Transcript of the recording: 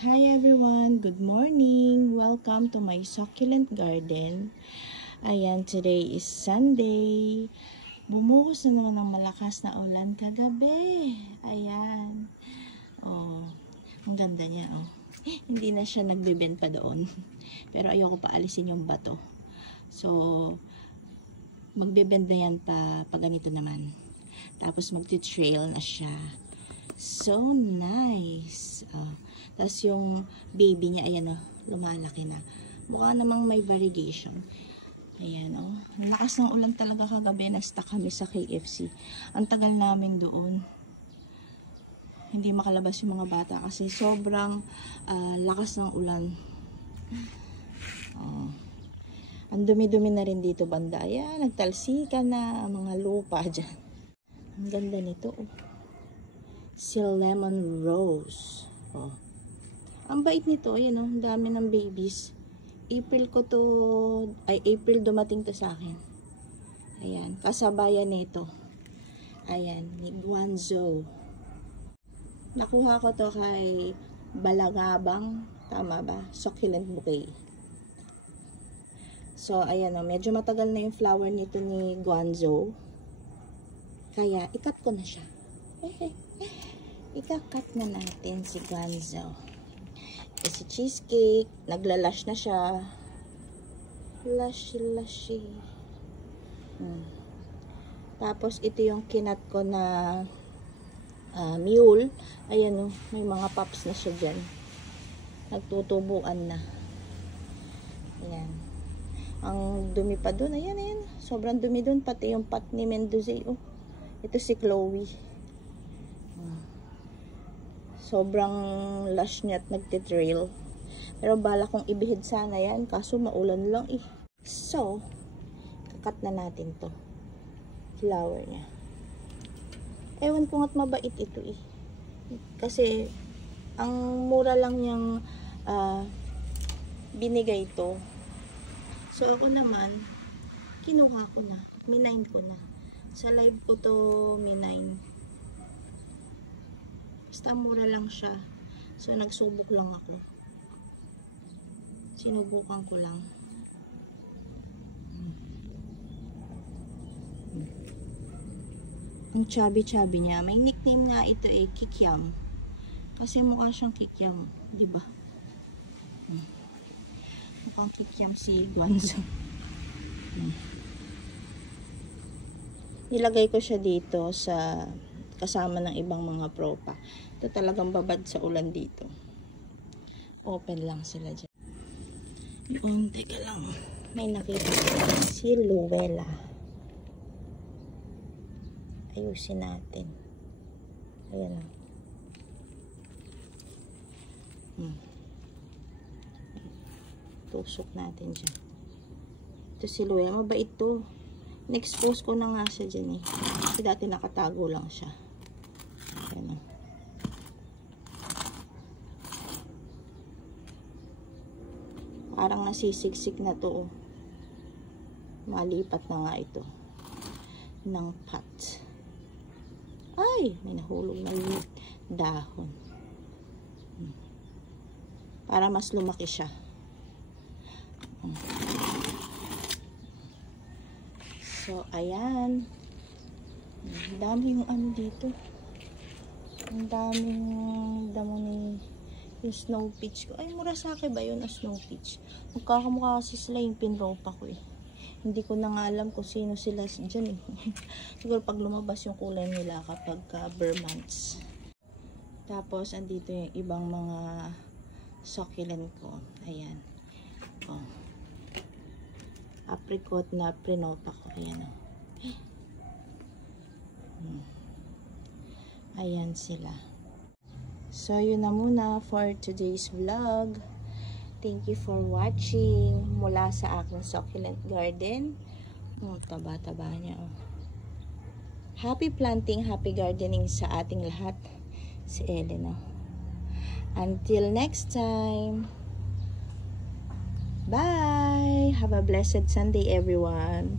Hi everyone, good morning. Welcome to my succulent garden. Ayan, today is Sunday. Bumuhos na naman ng malakas na ulan kagabi. Ayan. Oh, ang ganda niya, oh. Hindi na siya nagbibend pa doon. Pero ayoko pa alisin yung bato. So, magbibend na yan pa ganito naman. Tapos magti-trail na siya. So nice. Oh. Tapos yung baby niya, ayan oh, lumalaki na. Mukha namang may variegation. Ayan oh. Lakas ng ulan talaga kagabi. Nag-stuck kami sa KFC. Ang tagal namin doon. Hindi makalabas yung mga bata kasi sobrang lakas ng ulan. Oh. Ang dumi-dumi na rin dito banda. Ayan, nagtalsikan na ang mga lupa dyan. Ang ganda nito oh. Sea lemon rose. Oh. Ang bait nito, ayan oh, ang dami ng babies. April dumating to sa akin. Ayan, kasabayan nito. Ayan, ni Guangzhou. Nakuha ko to kay Balagabang, tama ba? Succulent bouquet. So, ayan oh, medyo matagal na yung flower nito ni Guangzhou. Kaya, ikat ko na siya. Ikakat na natin si Guangzhou. Si cheesecake, naglalash na siya. Lashy. Tapos ito yung kinat ko na mule. Ayan o, may mga pops na siya dyan. Nagtutubuan na. Ayan. Ang dumi pa dun. Ayan. Sobrang dumi dun. Pati yung pot ni Mendoza. Oh. Ito si Chloe. Sobrang lush niya at nagtitrail. Pero bala kong ibihid sana yan. Kaso maulan lang eh. So, kakat na natin to. Flower niya. Ewan ko nga't mabait ito eh. Kasi, ang mura lang niyang binigay to. So, ako naman, kinuha ko na. Minine ko na. Sa live ko to minine. Basta mura lang siya. So, nagsubok lang ako. Sinubukan ko lang. Ang chubby-chubby niya. May nickname nga ito eh, Kikiam. Kasi mukha siyang Kikiam. Diba? Mukhang Kikiam si Guangzhou. Nilagay ko siya dito sa kasama ng ibang mga propa. Ito talagang babad sa ulan dito. Open lang sila dyan. Yun, teka lang. May nakita ko si Luella. Ayusin natin. Ayan o. Tusok natin dyan. Ito si Luella. Mabait to. Na-expose ko na nga siya dyan eh. Kasi dati nakatago lang siya. Ayan o. Parang nasisiksik na to. Malipat na nga ito. Ng pot. Ay! May nahulog na dahon. Para mas lumaki siya. So, ayan. Ang daming ano dito. Ang daming damo ni yung snow peach ko. Ay, Murasaki ba yun? Snow peach. Magkakamukha kasi sila yung pinropa ko eh. Hindi ko na nga alam kung sino sila dyan eh. Siguro pag lumabas yung kulay nila kapag bare months. Tapos, andito yung ibang mga succulent ko. Ayan. Oh. Apricot na prinopa ko. Ayan o. Ayan sila. So, yun na muna for today's vlog. Thank you for watching mula sa aking succulent garden. Taba-taba niya. Oh. Happy planting, happy gardening sa ating lahat. Si Elena. Until next time. Bye! Have a blessed Sunday, everyone.